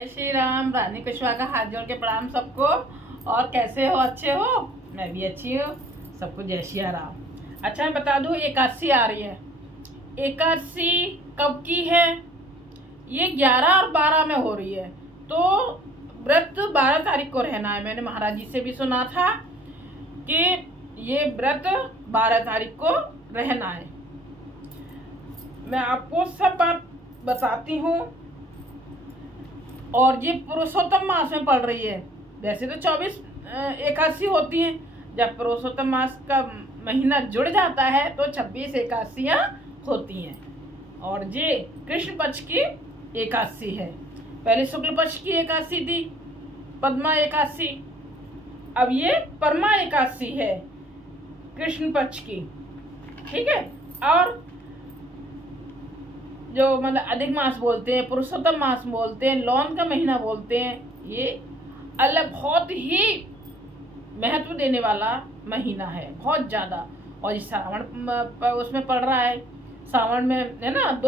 जय श्री राम। रानी कुशवाहा का हाथ जोड़ के प्रणाम सबको। और कैसे हो? अच्छे हो? मैं भी अच्छी हूँ। सबको जय श्री राम। अच्छा, मैं बता दूँ, एकादशी आ रही है। एकादशी कब की है? ये 11 और 12 में हो रही है। तो व्रत 12 तारीख को रहना है। मैंने महाराज जी से भी सुना था कि ये व्रत 12 तारीख को रहना है। मैं आपको सब बात बताती हूँ। और ये पुरुषोत्तम मास में पड़ रही है। वैसे तो 24 एकादशी होती हैं। जब पुरुषोत्तम मास का महीना जुड़ जाता है तो 26 एकादशियाँ होती हैं। और ये कृष्ण पक्ष की एकादशी है। पहले शुक्ल पक्ष की एकादशी थी, पद्मा एकादशी। अब ये परमा एकादशी है कृष्ण पक्ष की। ठीक है। और जो मतलब अधिक मास बोलते हैं, पुरुषोत्तम मास बोलते हैं, लौन का महीना बोलते हैं, ये अलग बहुत ही महत्व देने वाला महीना है, बहुत ज़्यादा। और ये सावन उसमें पड़ रहा है। सावन में है ना, अब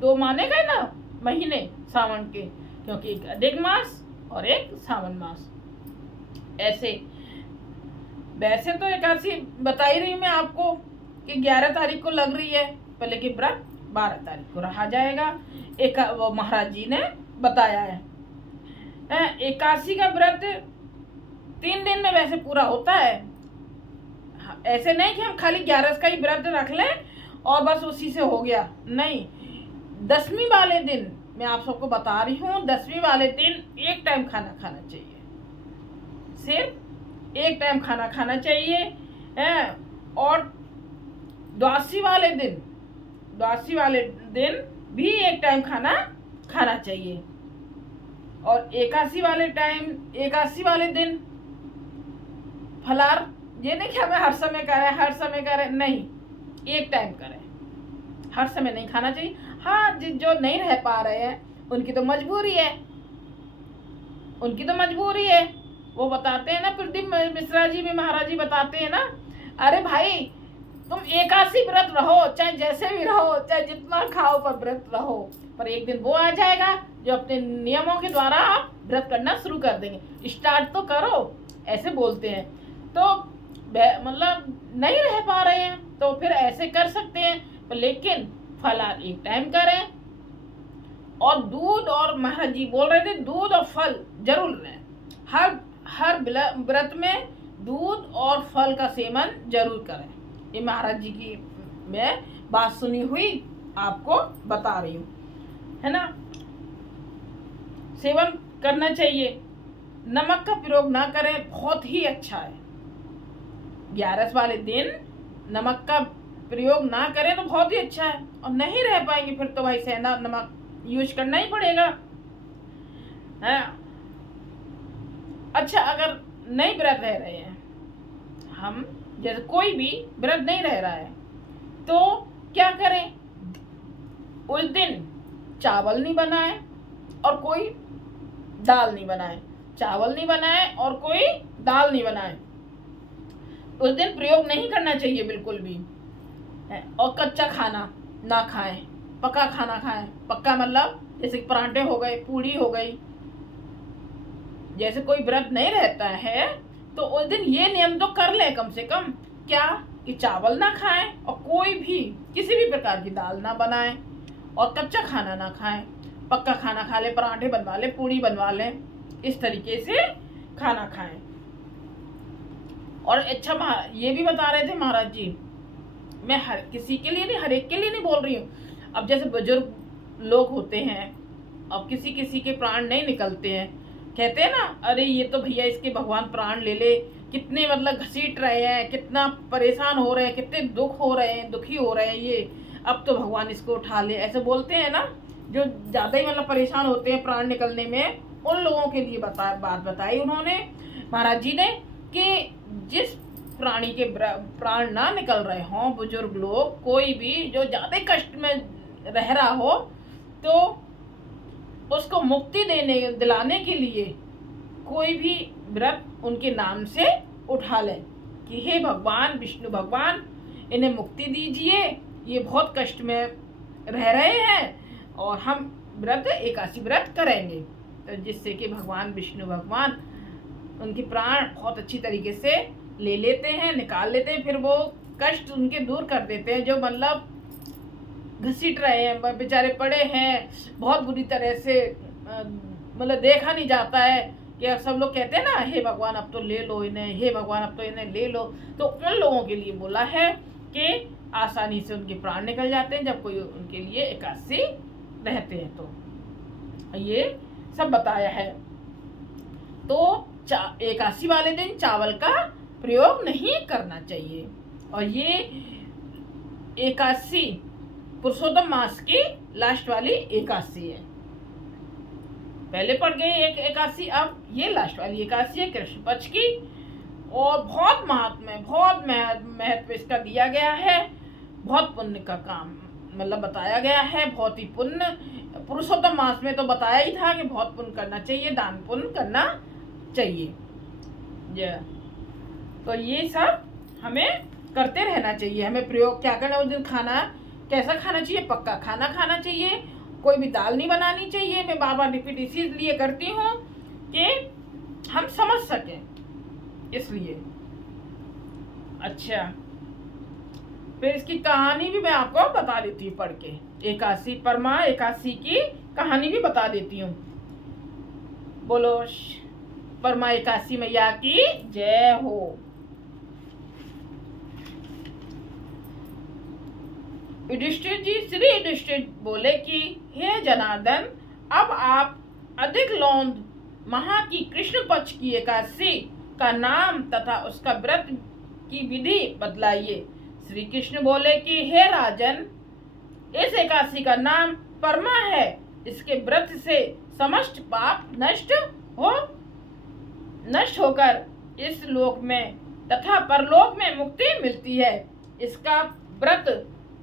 दो माने गए ना महीने सावन के, क्योंकि एक अधिक मास और एक सावन मास। ऐसे वैसे तो एकादशी बता ही रही मैं आपको कि 11 तारीख को लग रही है, पर लेकिन व्रत 12 तारीख को रहा जाएगा। वो महाराज जी ने बताया है। एकादशी का व्रत 3 दिन में वैसे पूरा होता है। ऐसे नहीं कि हम खाली 11 का ही व्रत रख लें और बस उसी से हो गया, नहीं। 10वीं वाले दिन मैं आप सबको बता रही हूँ, 10वीं वाले दिन एक टाइम खाना खाना चाहिए। सिर्फ एक टाइम खाना खाना चाहिए। और द्वादशी वाले दिन भी एक टाइम खाना खाना चाहिए। और एकादशी वाले दिन फलाहार, ये नहीं कि हमें हर समय करें, नहीं, एक टाइम करें। हर समय नहीं खाना चाहिए। हाँ, जो नहीं रह पा रहे हैं उनकी तो मजबूरी है। वो बताते हैं ना, प्रदीप मिश्रा जी भी महाराज जी बताते हैं ना, अरे भाई तुम एकादशी व्रत रहो, चाहे जैसे भी रहो, चाहे जितना खाओ, पर व्रत रहो। पर एक दिन वो आ जाएगा जो अपने नियमों के द्वारा आप व्रत करना शुरू कर देंगे। स्टार्ट तो करो, ऐसे बोलते हैं। तो मतलब नहीं रह पा रहे हैं तो फिर ऐसे कर सकते हैं, पर लेकिन फलाहार एक टाइम करें। और दूध, और महाराज जी बोल रहे थे दूध और फल जरूर लें। हर व्रत में दूध और फल का सेवन जरूर करें। ये महाराज जी की मैं बात सुनी हुई आपको बता रही हूँ, है ना। सेवन करना चाहिए। नमक का प्रयोग ना करें, बहुत ही अच्छा है। 11 वाले दिन नमक का प्रयोग ना करें तो बहुत ही अच्छा है। और नहीं रह पाएंगे फिर तो भाई सेंधा नमक यूज करना ही पड़ेगा, है। अच्छा, अगर नहीं व्रत रह रहे हैं हम, जैसे कोई भी व्रत नहीं रह रहा है, तो क्या करें? उस दिन चावल नहीं बनाए और कोई दाल नहीं बनाए। उस दिन प्रयोग नहीं करना चाहिए बिल्कुल भी। और कच्चा खाना ना खाएं, पका खाना खाएं। पक्का मतलब जैसे परांठे हो गए, पूड़ी हो गई। जैसे कोई व्रत नहीं रहता है तो उस दिन ये नियम तो कर ले कम से कम, क्या कि चावल ना खाएं और कोई भी किसी भी प्रकार की दाल ना बनाएं और कच्चा खाना ना खाएं। पक्का खाना खा ले, परांठे बनवा ले, पूड़ी बनवा ले, इस तरीके से खाना खाएं। और अच्छा, ये भी बता रहे थे महाराज जी, मैं हर किसी के लिए नहीं, हर एक के लिए नहीं बोल रही हूँ। अब जैसे बुजुर्ग लोग होते हैं, अब किसी के प्राण नहीं निकलते हैं, कहते हैं ना, अरे ये तो भैया इसके भगवान प्राण ले ले, कितने मतलब घसीट रहे हैं, कितना परेशान हो रहे हैं, कितने दुखी हो रहे हैं ये, अब तो भगवान इसको उठा ले, ऐसे बोलते हैं ना। जो ज़्यादा ही मतलब परेशान होते हैं प्राण निकलने में, उन लोगों के लिए बात बताई उन्होंने, महाराज जी ने, कि जिस प्राणी के प्राण ना निकल रहे हों, बुजुर्ग लोग, कोई भी जो ज़्यादा कष्ट में रह रहा हो, तो उसको मुक्ति दिलाने के लिए कोई भी व्रत उनके नाम से उठा लें कि हे भगवान, विष्णु भगवान, इन्हें मुक्ति दीजिए, ये बहुत कष्ट में रह रहे हैं और हम व्रत एकादशी व्रत करेंगे। तो जिससे कि भगवान विष्णु भगवान उनके प्राण बहुत अच्छी तरीके से ले लेते हैं, निकाल लेते हैं, फिर वो कष्ट उनके दूर कर देते हैं, जो मतलब घसीट रहे हैं, बेचारे पड़े हैं बहुत बुरी तरह से, मतलब देखा नहीं जाता है कि सब लोग कहते हैं ना, हे भगवान अब तो ले लो इन्हें, हे भगवान अब तो इन्हें ले लो। तो उन लोगों के लिए बोला है कि आसानी से उनके प्राण निकल जाते हैं जब कोई उनके लिए एकादशी रहते हैं। तो ये सब बताया है। तो एकादशी वाले दिन चावल का प्रयोग नहीं करना चाहिए। और ये एकादशी पुरुषोत्तम मास की लास्ट वाली एकादशी है। पहले पढ़ गए एक एकादशी, अब ये लास्ट वाली एकादशी है कृष्ण पक्ष की। और बहुत महात्मा है, बहुत महत्व इसका दिया गया है, बहुत पुण्य का काम मतलब बताया गया है, बहुत ही पुण्य। पुरुषोत्तम मास में तो बताया ही था कि बहुत पुण्य करना चाहिए, दान पुण्य करना चाहिए। तो ये सब हमें करते रहना चाहिए। हमें प्रयोग क्या करना, उस दिन खाना कैसा खाना चाहिए, पक्का खाना खाना चाहिए, कोई भी दाल नहीं बनानी चाहिए। मैं बार बार रिपीट इसीलिए करती हूँ कि हम समझ सकें, इसलिए। अच्छा, फिर इसकी कहानी भी मैं आपको बता देती हूँ पढ़ के। एकादशी परमा एकादशी की कहानी भी बता देती हूँ। बोलो परमा एकादशी मैया की जय हो। युधिष्ठिर जी, श्री युधिष्ठिर बोले कि हे जनार्दन, अब आप अधिक लौंद महा की कृष्ण पक्ष की एकादशी का नाम तथा उसका व्रत की विधि बतलाइए। श्री कृष्ण बोले कि हे राजन, इस एकादशी का नाम परमा है। इसके व्रत से समस्त पाप नष्ट होकर इस लोक में तथा परलोक में मुक्ति मिलती है। इसका व्रत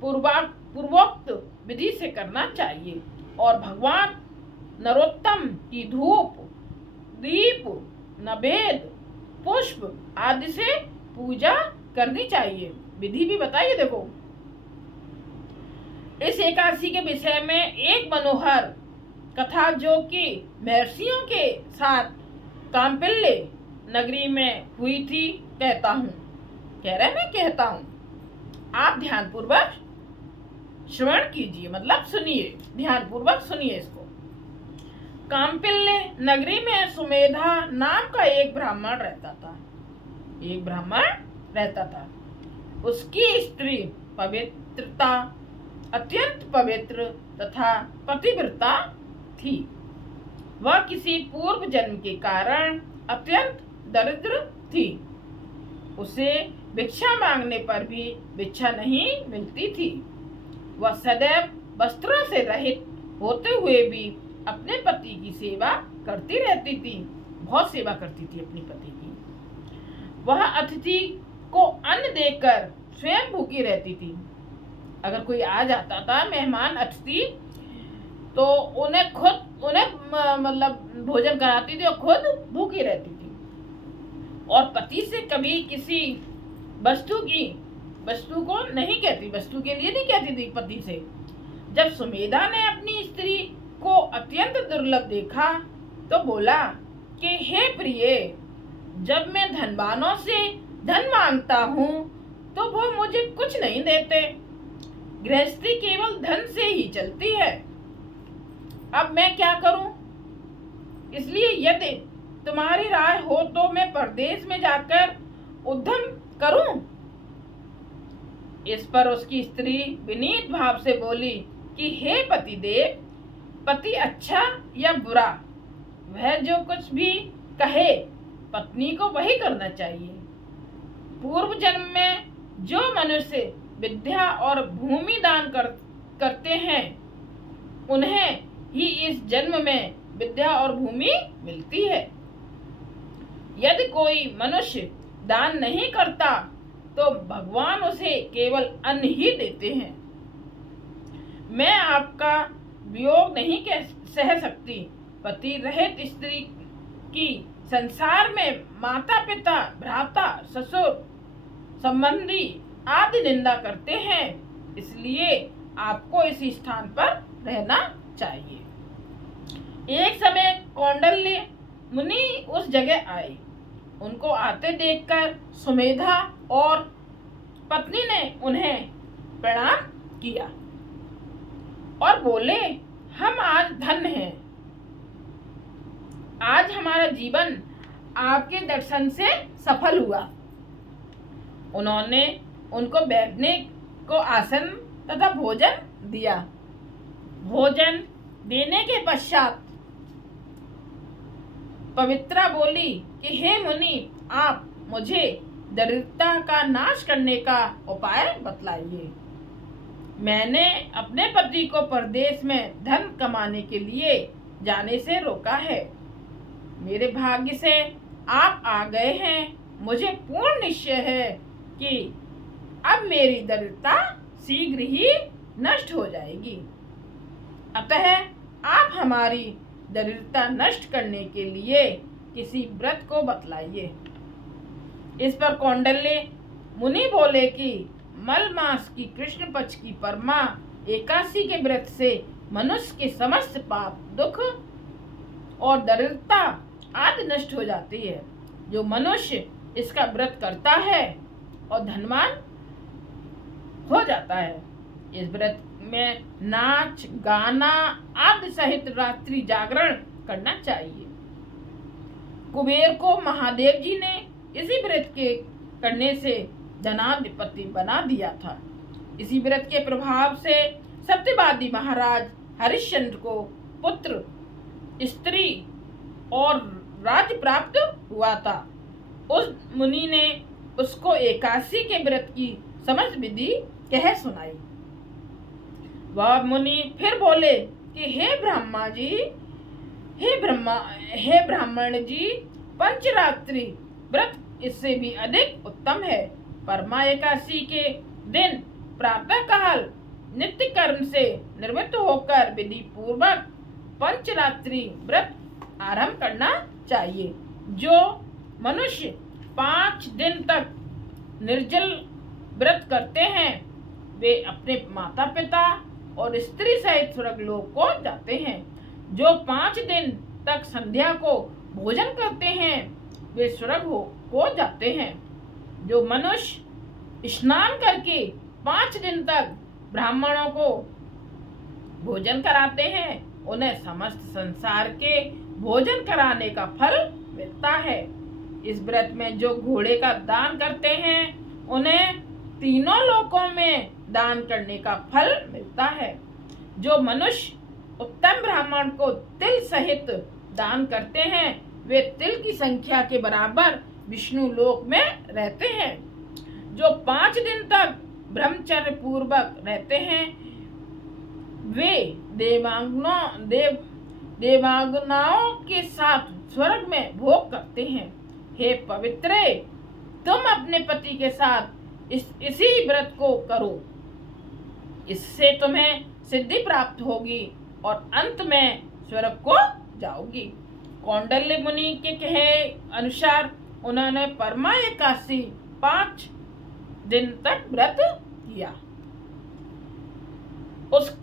पूर्वोक्त विधि से करना चाहिए और भगवान नरोत्तम की धूप, दीप, नवेद, पुष्प आदि से पूजा करनी चाहिए। विधि भी बताइए। देखो, इस एकादशी के विषय में एक मनोहर कथा जो कि महर्षियों के साथ काम्पिल्य नगरी में हुई थी कहता हूँ। कह रहे मैं कहता हूँ, आप ध्यानपूर्वक श्रवण कीजिए, मतलब सुनिए, ध्यानपूर्वक सुनिए इसको। काम्पिल्य नगरी में सुमेधा नाम का एक ब्राह्मण रहता था। उसकी स्त्री पवित्रता अत्यंत पवित्र तथा पतिव्रता थी। वह किसी पूर्व जन्म के कारण अत्यंत दरिद्र थी। उसे भिक्षा मांगने पर भी भिक्षा नहीं मिलती थी। वह सदैव वस्त्रों से रहित होते हुए भी अपने पति की सेवा करती रहती थी। बहुत सेवा करती थी अपने पति की। वह अतिथि को अन्न देकर स्वयं भूखी रहती थी। अगर कोई आ जाता था मेहमान अतिथि, तो उन्हें मतलब भोजन कराती थी और खुद भूखी रहती थी। और पति से कभी किसी वस्तु को नहीं कहती, वस्तु के लिए नहीं कहती थी पति से। जब सुमेधा ने अपनी स्त्री को अत्यंत दुर्लभ देखा तो बोला कि हे प्रिय, जब मैं धनवानों से धन मांगता हूँ तो वो मुझे कुछ नहीं देते। गृहस्थी केवल धन से ही चलती है। अब मैं क्या करूं? इसलिए यदि तुम्हारी राय हो तो मैं परदेश में जाकर उद्यम करूं। इस पर उसकी स्त्री विनीत भाव से बोली कि हे पतिदेव, पति अच्छा या बुरा, वह जो कुछ भी कहे पत्नी को वही करना चाहिए। पूर्व जन्म में जो मनुष्य विद्या और भूमि दान करते हैं, उन्हें ही इस जन्म में विद्या और भूमि मिलती है। यदि कोई मनुष्य दान नहीं करता तो भगवान उसे केवल अन्न ही देते हैं। मैं आपका वियोग नहीं सह सकती। पति रहित स्त्री की संसार में माता पिता, भ्राता, ससुर, संबंधी आदि निंदा करते हैं। इसलिए आपको इस स्थान पर रहना चाहिए। एक समय कौंडल्य मुनि उस जगह आए। उनको आते देखकर सुमेधा और पत्नी ने उन्हें प्रणाम किया और बोले, हम आज धन्य हैं। आज हमारा जीवन आपके दर्शन से सफल हुआ। उन्होंने उनको बैठने को आसन तथा भोजन दिया। भोजन देने के पश्चात पवित्रा बोली कि हे मुनि, आप मुझे दरिद्रता का नाश करने का उपाय बतलाइए। मैंने अपने पति को परदेश में धन कमाने के लिए जाने से रोका है। मेरे भाग्य से आप आ गए हैं। मुझे पूर्ण निश्चय है कि अब मेरी दरिद्रता शीघ्र ही नष्ट हो जाएगी। अतः आप हमारी दरिद्रता नष्ट करने के लिए किसी व्रत को बतलाइए। इस पर कौंडल्य मुनि बोले कि मल मास की कृष्ण पक्ष की परमा एकादशी के व्रत से मनुष्य के समस्त पाप, दुख और दरिद्रता आदि नष्ट हो जाती है। जो मनुष्य इसका व्रत करता है और धनवान हो जाता है। इस व्रत में नाच गाना आदि सहित रात्रि जागरण करना चाहिए। कुबेर को महादेव जी ने इसी व्रत के करने से धनाधिपति बना दिया था। इसी व्रत के प्रभाव से सत्यवादी महाराज हरिश्चंद्र को पुत्र, स्त्री और राज्य प्राप्त हुआ था। उस मुनि ने उसको एकादशी के व्रत की समस्त विधि कह सुनाई। वह मुनि फिर बोले कि हे ब्राह्मण जी, पंचरात्रि व्रत इससे भी अधिक उत्तम है। परमा एकादशी के दिन प्रातः काल नित्य कर्म से निवृत्त होकर विधि पूर्वक पंचरात्रि व्रत आरंभ करना चाहिए। जो मनुष्य 5 दिन तक निर्जल व्रत करते हैं वे अपने माता पिता और स्त्री सहित स्वर्गलोक को जाते हैं। जो 5 दिन तक संध्या को भोजन करते हैं वे स्वर्ग को जाते हैं। जो मनुष्य स्नान करके 5 दिन तक ब्राह्मणों को भोजन कराते हैं उन्हें समस्त संसार के भोजन कराने का फल मिलता है। इस व्रत में जो घोड़े का दान करते हैं उन्हें तीनों लोकों में दान करने का फल मिलता है। जो मनुष्य उत्तम ब्राह्मण को तिल सहित दान करते हैं वे तिल की संख्या के बराबर विष्णु लोक में रहते हैं। जो 5 दिन तक ब्रह्मचर्य पूर्वक रहते हैं वे देवांगनाओं के साथ स्वर्ग में भोग करते हैं। हे पवित्रे, तुम अपने पति के साथ इसी व्रत को करो। इससे तुम्हें सिद्धि प्राप्त होगी और अंत में स्वर्ग को जाओगी। कौंडल्य मुनि के कहे अनुसार उन्होंने परमा एकादशी 5 दिन तक व्रत किया। उस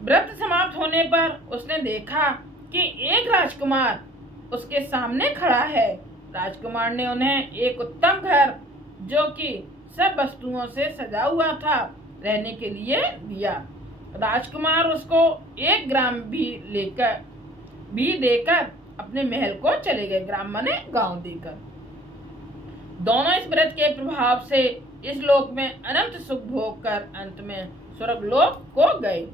व्रत समाप्त होने पर उसने देखा कि एक राजकुमार उसके सामने खड़ा है। राजकुमार ने उन्हें एक उत्तम घर जो कि सब वस्तुओं से सजा हुआ था रहने के लिए दिया। राजकुमार उसको 1 ग्राम भी देकर अपने महल को चले गए। ग्राम माने गांव देकर। दोनों इस व्रत के प्रभाव से इस लोक में अनंत सुख भोग कर अंत में स्वर्ग लोक को गए।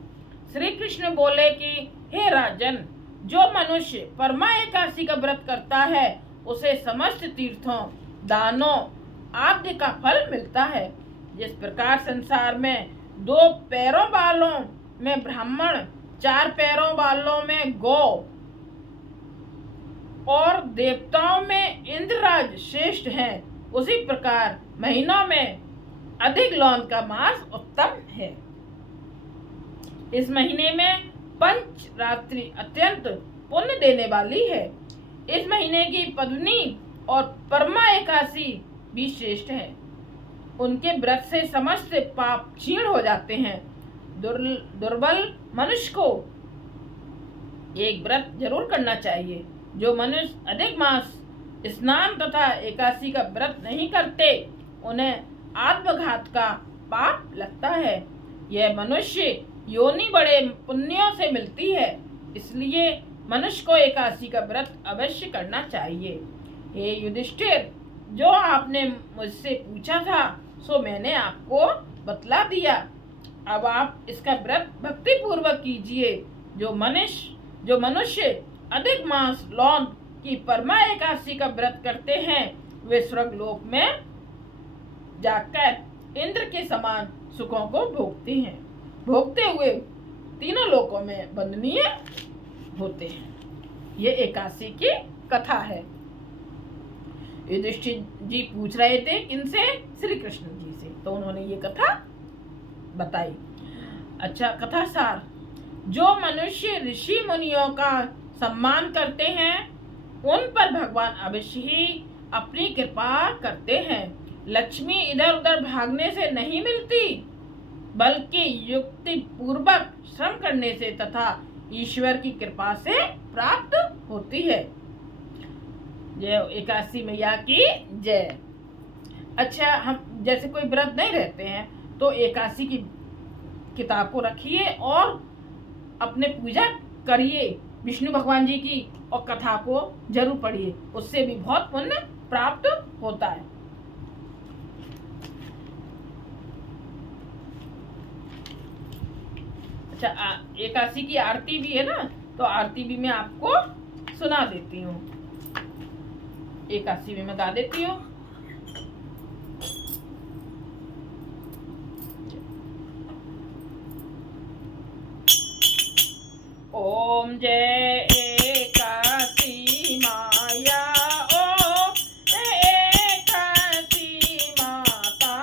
श्री कृष्ण बोले कि हे राजन, जो मनुष्य परमा एकादशी का व्रत करता है उसे समस्त तीर्थों, दानों आदि का फल मिलता है। जिस प्रकार संसार में 2 पैरों वालों में ब्राह्मण, 4 पैरों वालों में गौ और देवताओं में इंद्रराज श्रेष्ठ हैं, उसी प्रकार महीनों में अधिक लौन का मास उत्तम है। इस महीने में पंच रात्रि अत्यंत पुण्य देने वाली है। इस महीने की पद्मनी और परमा एकादशी भी श्रेष्ठ है। उनके व्रत से समस्त पाप क्षीण हो जाते हैं। दुर्बल मनुष्य को एक व्रत जरूर करना चाहिए। जो मनुष्य अधिक मास स्नान तथा एकादशी का व्रत नहीं करते उन्हें आत्मघात का पाप लगता है। यह मनुष्य योनि बड़े पुण्यों से मिलती है, इसलिए मनुष्य को एकादशी का व्रत अवश्य करना चाहिए। हे युधिष्ठिर, जो आपने मुझसे पूछा था सो मैंने आपको बतला दिया। अब आप इसका व्रत भक्ति पूर्वक कीजिए। जो मनुष्य अधिक मास लौन की परमा एकादशी का व्रत करते हैं वे स्वर्ग लोक में जाकर इंद्र के समान सुखों को भोगते हुए तीनों लोकों में वंदनीय होते हैं। ये एकादशी की कथा है। युधिष्ठिर जी पूछ रहे थे किनसे? श्री कृष्ण जी से, तो उन्होंने ये कथा बताई। अच्छा, कथा सार। जो मनुष्य ऋषि मुनियों का सम्मान करते हैं उन पर भगवान अवश्य ही अपनी कृपा करते हैं। लक्ष्मी इधर उधर भागने से नहीं मिलती, बल्कि युक्ति पूर्वक श्रम करने से तथा ईश्वर की कृपा से प्राप्त होती है। जय एकादशी मैया की जय। अच्छा, हम जैसे कोई व्रत नहीं रहते हैं तो एकादशी की किताब को रखिए और अपने पूजा करिए विष्णु भगवान जी की, और कथा को जरूर पढ़िए, उससे भी बहुत पुण्य प्राप्त होता है। अच्छा, एकादशी की आरती भी है ना, तो आरती भी मैं आपको सुना देती हूँ। एकादशी भी मैं गा देती हूँ। ओम जय एकादशी माया, ओ एकादशी माता,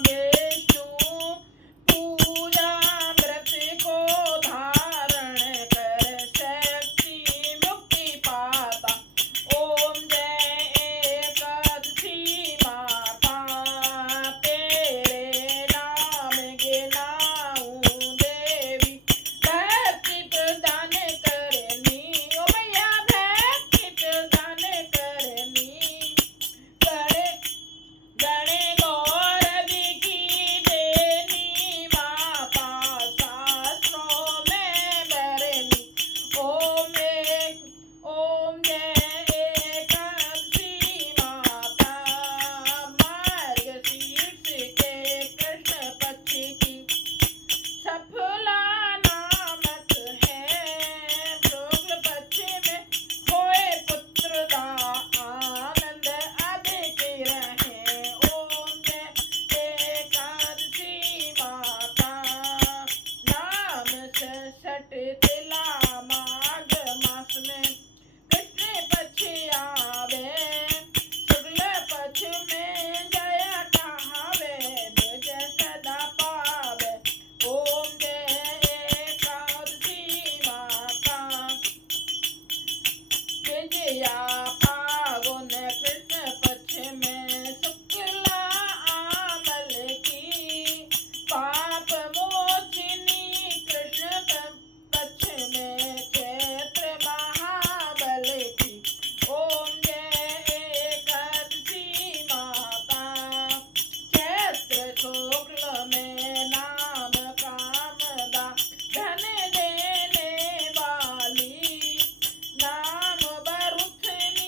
विष्णु पूजा व्रत को धारण कर शक्ति मुक्ति पाता। ओम जय एकादशी माता, तेरे नाम गिनाऊं देवी, भक्ति प्रदान करनी, ओ मैया भक्ति प्रदान करनी। गणे गौरव की देनी, माता शास्त्रों में बरनी। ओम जय एकादशी माता, मार्गशीर्ष के कृष्ण पक्ष की सफला नामक है, शुक्ल पक्ष में होए पुत्र दा, आनंद अधिक रहे। ओम जय एकादशी माता, नाम सठ तिला माघ मास में कृष्ण पक्ष आवे, शुक्ल पक्ष में जय कहावे, विजय सदा पावे। ओम जय एकादशी माता, विजया फागुन कृष्ण पक्ष में शुक्ला आमल की, पाप मोचिनी कृष्ण पक्ष में चैत्र महाबल की। ओम जय एकादशी माता, चैत्र शुक्ल में नाम कामदा, धन देने वाली, नाम बरुथनी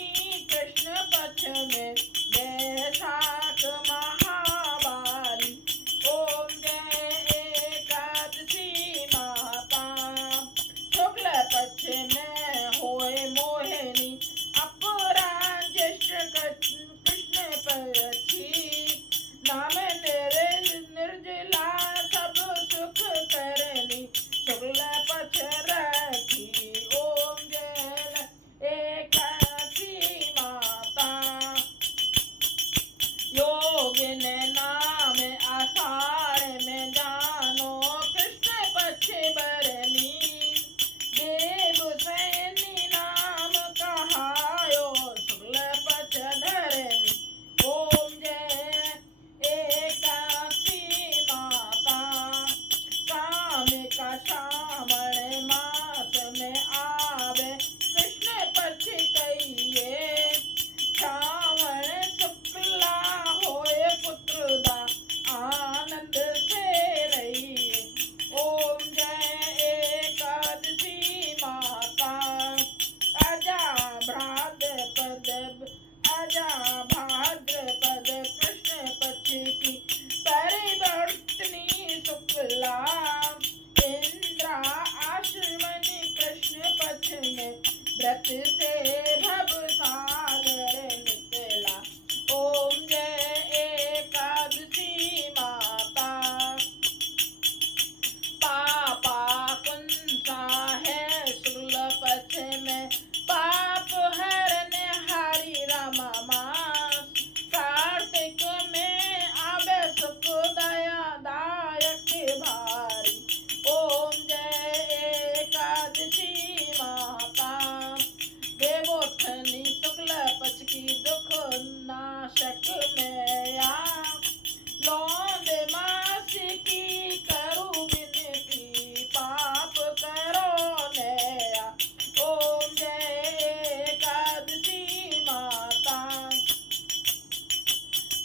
से भव सागर निकला। ओम जय एकादशी माता। पापा कुंसा है शुक्ल पक्ष में, पाप हरने हरि रमा मास। कार्तिक में आवे सुख दया दायक भारी। ओम जय एकादशी माता। देवोत्थनी शुक्ल पक्ष की दुख नाशक में आ। लौंद मास की करू विनती, पाप करो नया। ओम जय एकादशी माता।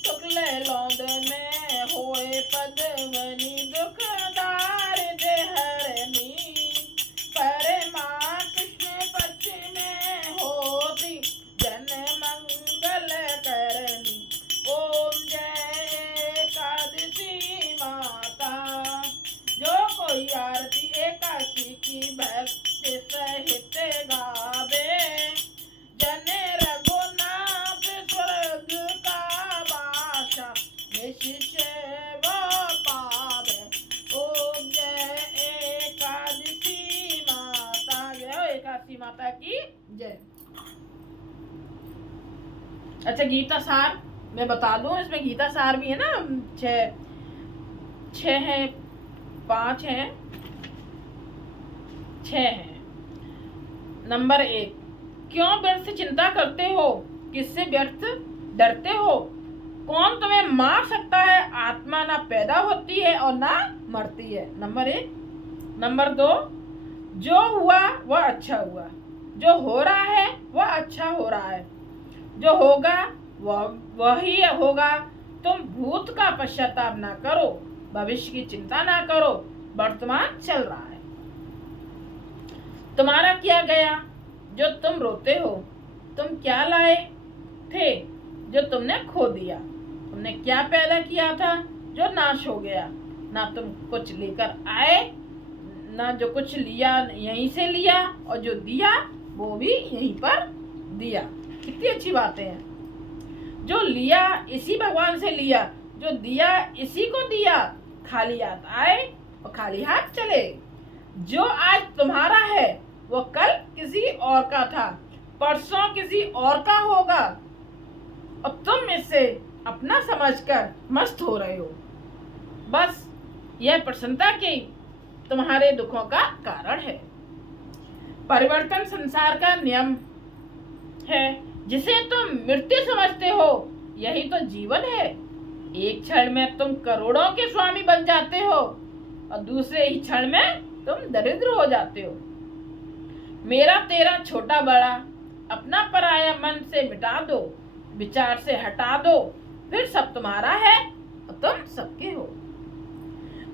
शुक्ल लौंद में होए पद्मनी, दुखदार देहरनी। परमा कृष्ण पक्ष में होती, जन मंगल करनी। ओम जय एकादशी माता। जो कोई आरती एकादशी की भक्ति सहित गावे, जन रघुनाथ स्वर्ग का बासा निश्चय वो पावे। ओम जय एकादशी माता। जय एकादशी माता की जय। अच्छा, गीता सार मैं बता दूं, इसमें गीता सार भी है ना, छह है, 5 है, 6 है। नंबर 1, क्यों व्यर्थ चिंता करते हो, किससे व्यर्थ डरते हो? कौन तुम्हें मार सकता है? आत्मा ना पैदा होती है और ना मरती है। नंबर 1। नंबर 2, जो हुआ वह अच्छा हुआ, जो हो रहा है वह अच्छा हो रहा है, जो होगा वही होगा। तुम भूत का पश्चाताप ना करो, भविष्य की चिंता ना करो, वर्तमान चल रहा है। तुम्हारा क्या गया जो तुम रोते हो? तुम क्या लाए थे जो तुमने खो दिया? तुमने क्या पैदा किया था जो नाश हो गया? ना तुम कुछ लेकर आए, ना जो कुछ लिया यहीं से लिया, और जो दिया वो भी यहीं पर दिया। कितनी अच्छी बातें हैं। जो लिया इसी भगवान से लिया, जो दिया इसी को दिया। खाली हाथ आए और खाली हाथ चले। जो आज तुम्हारा है वो कल किसी और का था, परसों किसी और का होगा, और तुम इससे अपना समझकर मस्त हो रहे हो। बस यह प्रसन्नता की तुम्हारे दुखों का कारण है। परिवर्तन संसार का नियम है, जिसे तुम मृत्यु समझते हो यही तो जीवन है। एक क्षण में तुम करोड़ों के स्वामी बन जाते हो और दूसरे ही क्षण में तुम दरिद्र हो जाते हो। मेरा तेरा छोटा बड़ा अपना पराया मन से मिटा दो, विचार से हटा दो, फिर सब तुम्हारा है और तुम सबके हो।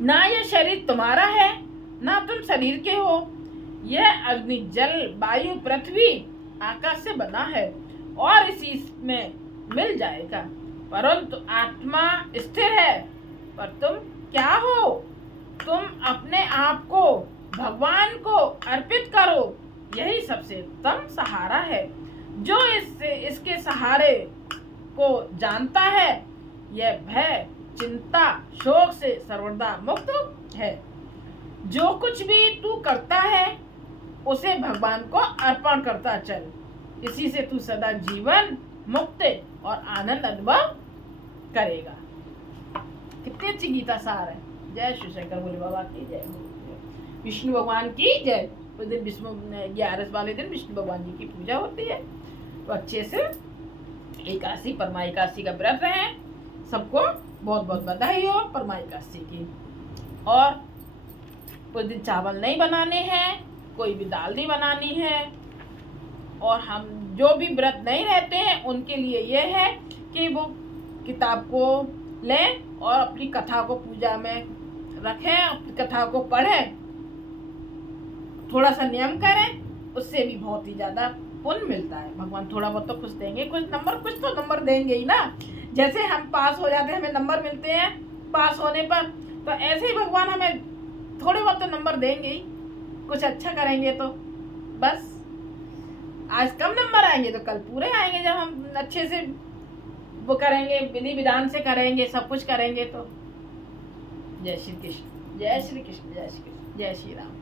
ना यह शरीर तुम्हारा है ना तुम शरीर के हो। यह अग्नि जल वायु पृथ्वी आकाश से बना है और इसी में मिल जाएगा। परंतु आत्मा स्थिर है। पर तुम क्या हो? तुम अपने आप को भगवान को अर्पित करो, यही सबसे उत्तम सहारा है। जो इसके सहारे को जानता है, यह भय चिंता शोक से सर्वदा मुक्त है। जो कुछ भी तू करता है उसे भगवान को अर्पण करता चल, इसी से तू सदा जीवन मुक्त और आनंद अनुभव करेगा। कितनी अच्छी गीता सार है। जय श्री शंकर भोले बाबा की जय, विष्णु भगवान की जय। उस दिन विष्णु 11 वाले दिन विष्णु भगवान जी की पूजा होती है, तो अच्छे से एकादशी परमा एकादशी का व्रत रहे। सबको बहुत बहुत बधाई हो परमा एकादशी की। और उस दिन चावल नहीं बनाने हैं, कोई भी दाल नहीं बनानी है। और हम जो भी व्रत नहीं रहते हैं उनके लिए यह है कि वो किताब को लें और अपनी कथा को पूजा में रखें, अपनी कथा को पढ़ें, थोड़ा सा नियम करें, उससे भी बहुत ही ज़्यादा पुण्य मिलता है। भगवान थोड़ा बहुत तो खुश देंगे, कुछ तो नंबर देंगे ही ना। जैसे हम पास हो जाते हैं, हमें नंबर मिलते हैं पास होने पर, तो ऐसे ही भगवान हमें थोड़े बहुत तो नंबर देंगे ही, कुछ अच्छा करेंगे तो। बस आज कम नंबर आएंगे तो कल पूरे आएंगे, जब हम अच्छे से वो करेंगे, विधि विधान से करेंगे, सब कुछ करेंगे तो। जय श्री कृष्ण, जय श्री कृष्ण, जय श्री कृष्ण, जय श्री राम।